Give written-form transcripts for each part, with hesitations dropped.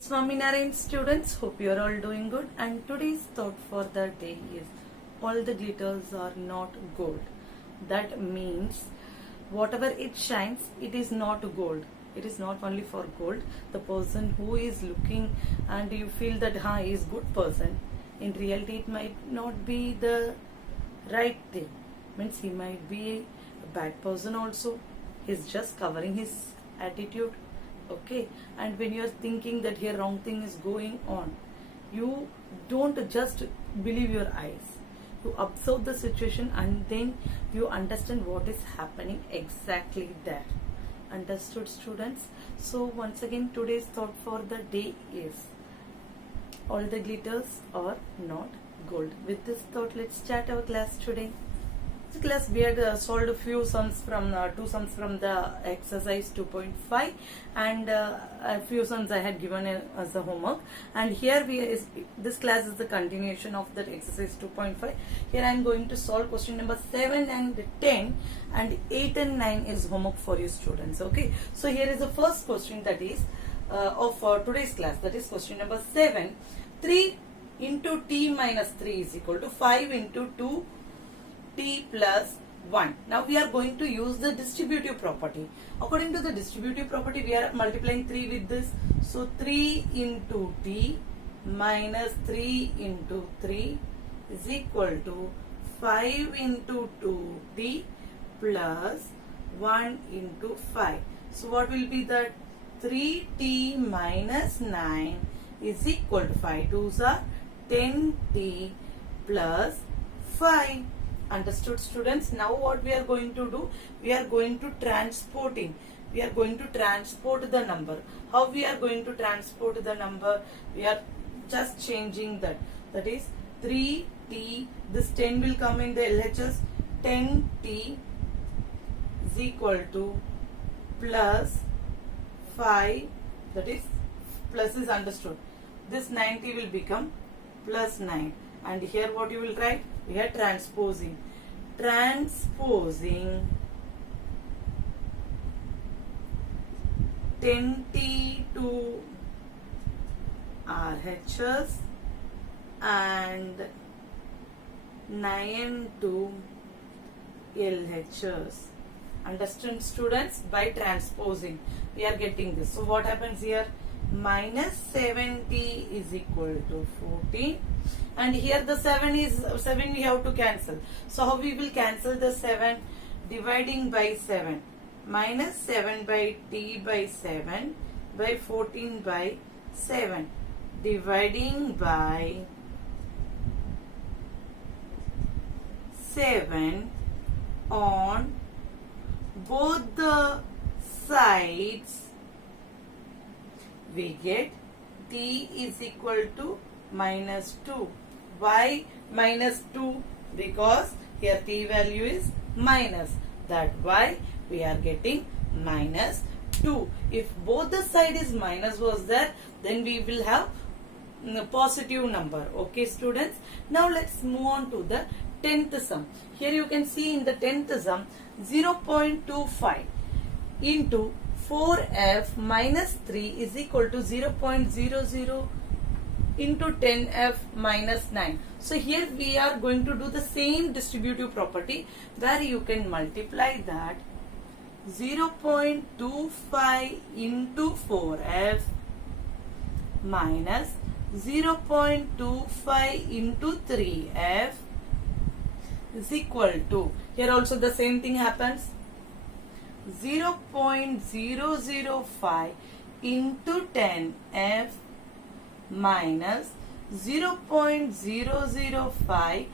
Swaminarayan students, hope you are all doing good, and today's thought for the day is all the glitters are not gold. That means whatever it shines, it is not gold. It is not only for gold. The person who is looking and you feel that he is good person, in reality it might not be the right thing. Means he might be a bad person also. He's just covering his attitude. Okay, and when you are thinking that here wrong thing is going on, you don't just believe your eyes. You observe the situation and then you understand what is happening exactly there. Understood, students? So once again, today's thought for the day is all the glitters are not gold. With this thought, let's start our class today. This class we had solved a few sums from two sums from the exercise 2.5 and a few sums I had given as a homework, and here this class is the continuation of that exercise 2.5. Here I am going to solve question number 7 and 10, and 8 and 9 is homework for you students. Okay, so here is the first question that is of today's class, that is question number 7. 3 into t minus 3 is equal to 5 into 2 t plus 1. Now we are going to use the distributive property. According to the distributive property, we are multiplying 3 with this. So 3 into t minus 3 into 3 is equal to 5 into 2t plus 1 into 5. So what will be that? 3t minus 9 is equal to 5 2s are 10t plus 5. Understood, students? Now what we are going to do? We are going to transporting. We are going to transport the number. How we are going to transport the number? We are just changing that. That is 3t. This 10 will come in the LHS. 10t is equal to plus 5. That is plus is understood. This 90 will become plus 9. And here what you will write? We are transposing. Transposing 10t to RHS and 9 to LHS. Understand, students? By transposing we are getting this. So what happens here? Minus 70 is equal to 14, and here the 7 we have to cancel. So how we will cancel the 7? Dividing by 7. Minus 7 by t by 7 by 14 by 7. Dividing by 7 on both the sides, we get t is equal to minus 2. Why minus 2? Because here t value is minus. That why we are getting minus 2. If both the side is minus was there, then we will have a positive number. Okay, students? Now let's move on to the 10th sum. Here you can see in the 10th sum 0.25 into 4f minus 3 is equal to 0.00 into 10f minus 9. So here we are going to do the same distributive property where you can multiply that 0.25 into 4f minus 0.25 into 3f is equal to, here also the same thing happens, 0.005 into 10f minus 0.005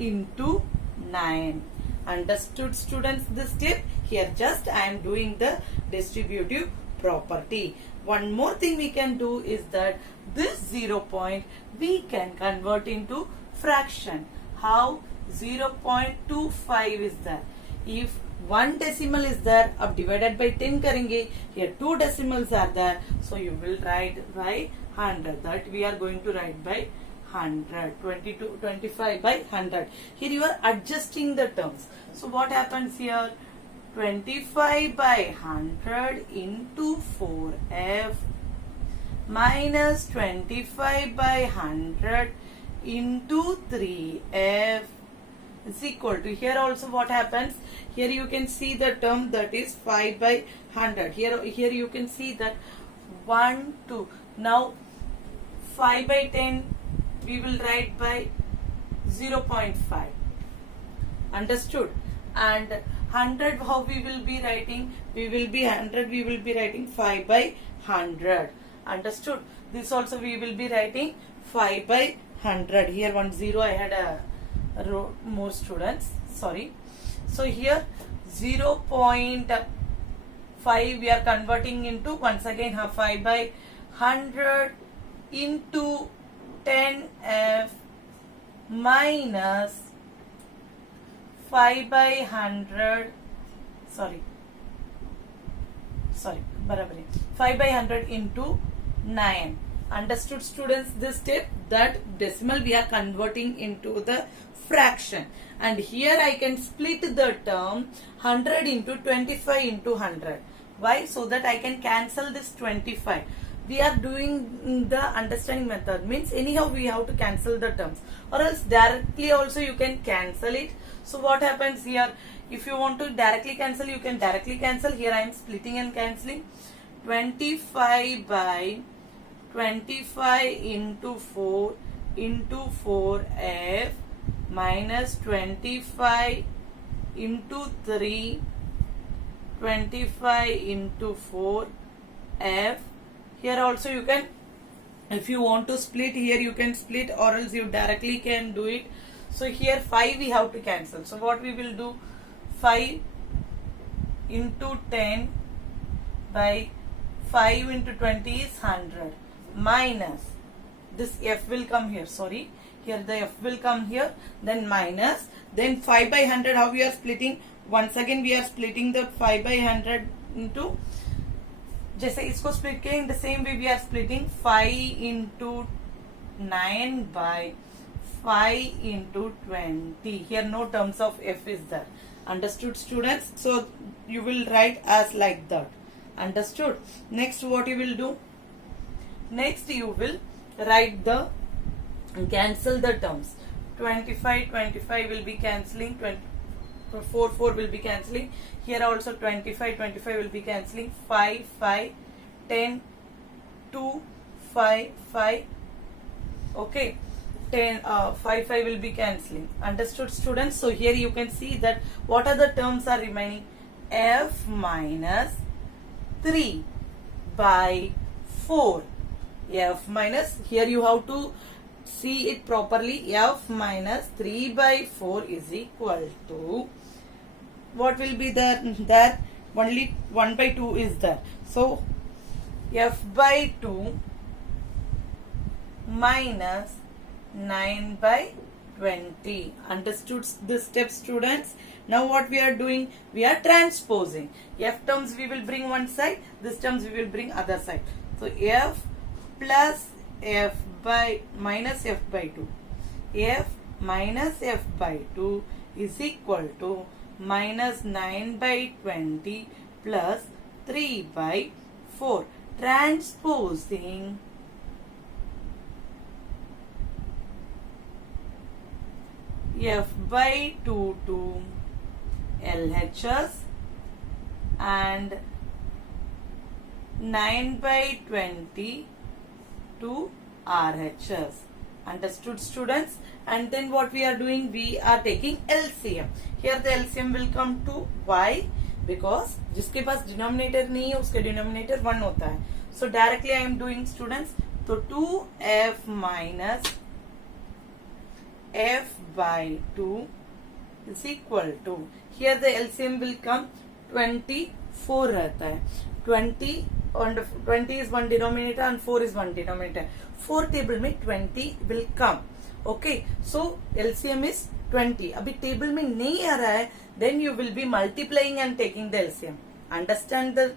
into 9. Understood, students, this step? Here just I am doing the distributive property. One more thing we can do is that this 0 point we can convert into fraction. How? 0.25 is there. If one decimal is there, अब divided by 10 करेंगे. Here two decimals are there, so you will write by 100. That we are going to write by 100. 25 by 100. Here you are adjusting the terms. So what happens here? 25 by 100 into 4f minus 25 by 100 into 3f is equal to, here also what happens, here you can see the term that is 5 by 100. Here you can see that 1, 2. Now 5 by 10 we will write by 0.5. Understood? And 100, how we will be writing? We will be writing 5 by 100. Understood? This also we will be writing 5 by 100. Here 1 0, I had a row more students, sorry. So here 0.5 we are converting into, once again 5 by 100 into 10f minus 5 by 100, sorry, barabari, 5 by 100 into 9. Understood, students, this step, that decimal we are converting into the fraction, and here I can split the term 100 into 25 into 100. Why? So that I can cancel this 25. We are doing the understanding method, means anyhow we have to cancel the terms, or else directly also you can cancel it. So what happens here, if you want to directly cancel, you can directly cancel. Here I am splitting and cancelling. 25 by 25 into 4 into 4f minus 25 into 3, 25 into 4f. Here also you can, if you want to split, here you can split, or else you directly can do it. So here 5 we have to cancel. So what we will do, 5 into 10 by 5 into 20 is 100 minus, this f will come here, sorry, here the f will come here, then minus, then 5 by 100, how we are splitting, once again we are splitting the 5 by 100 into, जैसे इसको split किए, in the same way we are splitting 5 into 9 by 5 into 20. Here no terms of f is there. Understood, students? So you will write as like that. Understood? Next what you will do? Next you will write the, cancel the terms. 25 will be cancelling, 4 will be cancelling. Here also 25 will be cancelling. 5, 10, 2, 5. Okay. 5 will be cancelling. Understood, students? So here you can see that what are the terms are remaining? F minus 3 by 4. F minus, here you have to see it properly. F minus 3 by 4 is equal to, what will be there? There only 1 by 2 is there. So f by 2 minus 9 by 20. Understood this step, students? Now what we are doing? We are transposing. F terms we will bring one side, this terms we will bring other side. So f plus f by minus f by 2. F minus f by 2 is equal to minus 9 by 20 plus 3 by 4. Transposing f by 2 to LHS and 9 by 20 to RHS. Understood, students? And then what we are doing? We are taking LCM. Here the LCM will come to y, because जिसके पास denominator नहीं है उसके denominator 1 होता है. So directly I am doing, students. So 2f minus f by 2 is equal to, here the LCM will come 24 रहता है. 20 is one denominator and 4 is one denominator. 4 table में 20 will come. Okay, so LCM is 20. अभी table में नहीं आ रहा है, then you will be multiplying and taking the LCM. Understand the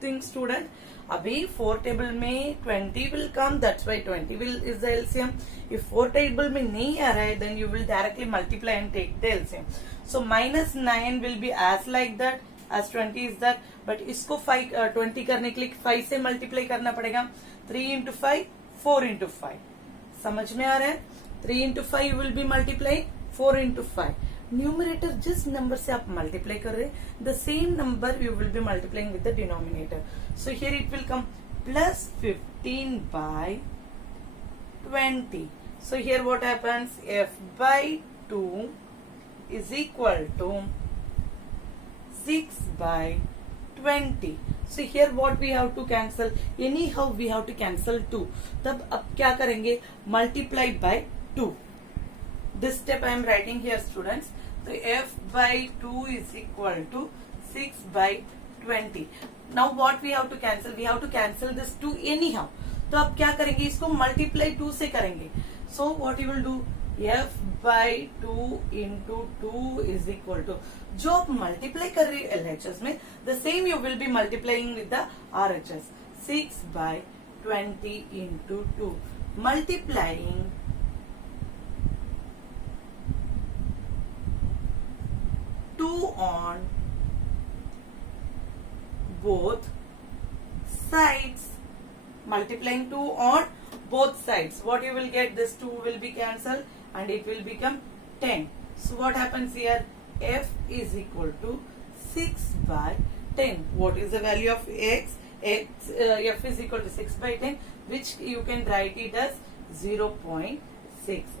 thing, student? अभी 4 table में 20 will come, that's why 20 is the LCM. If 4 table में नहीं आ रहा है, then you will directly multiply and take the LCM. So minus 9 will be as like that, as 20 is that, but इसको 20 करने के लिए 5 से मल्टीप्लाई करना पड़ेगा. 3 into 5, 4 into 5. समझ में आ रहा है? 3 into 5 will be multiplying 4 into 5. Numerator जिस नंबर से आप मल्टीप्लाई कर रहे हैं, the same number you will be multiplying with the denominator. So here it will come plus 15 by 20. So here what happens? F by 2 is equal to 6 by 20. So here what we have to cancel? Anyhow we have to cancel 2. तब अब क्या करेंगे? Multiply by 2. This step I am writing here, students. So F by 2 is equal to 6 by 20. Now what we have to cancel? We have to cancel this 2 anyhow. तो अब क्या करेंगे? इसको multiply 2 से करेंगे. So what you will do? F by 2 into 2 is equal to, जो आप multiply कर रहे हैं LHS में, the same you will be multiplying with the RHS. 6 by 20 into 2. Multiplying 2 on both sides. Multiplying 2 on both sides. What you will get? This 2 will be cancelled and it will become 10. So what happens here? F is equal to 6 by 10. What is the value of X? F is equal to 6 by 10, which you can write it as 0.6.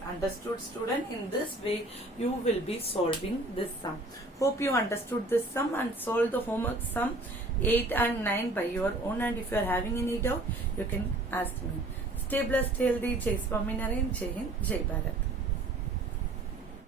Understood, student? In this way you will be solving this sum. Hope you understood this sum and solve the homework sum 8 and 9 by your own, and if you are having any doubt you can ask me. Stay blessed, healthy. Jai Swaminarayan, Jai Hind, Jai Bharat.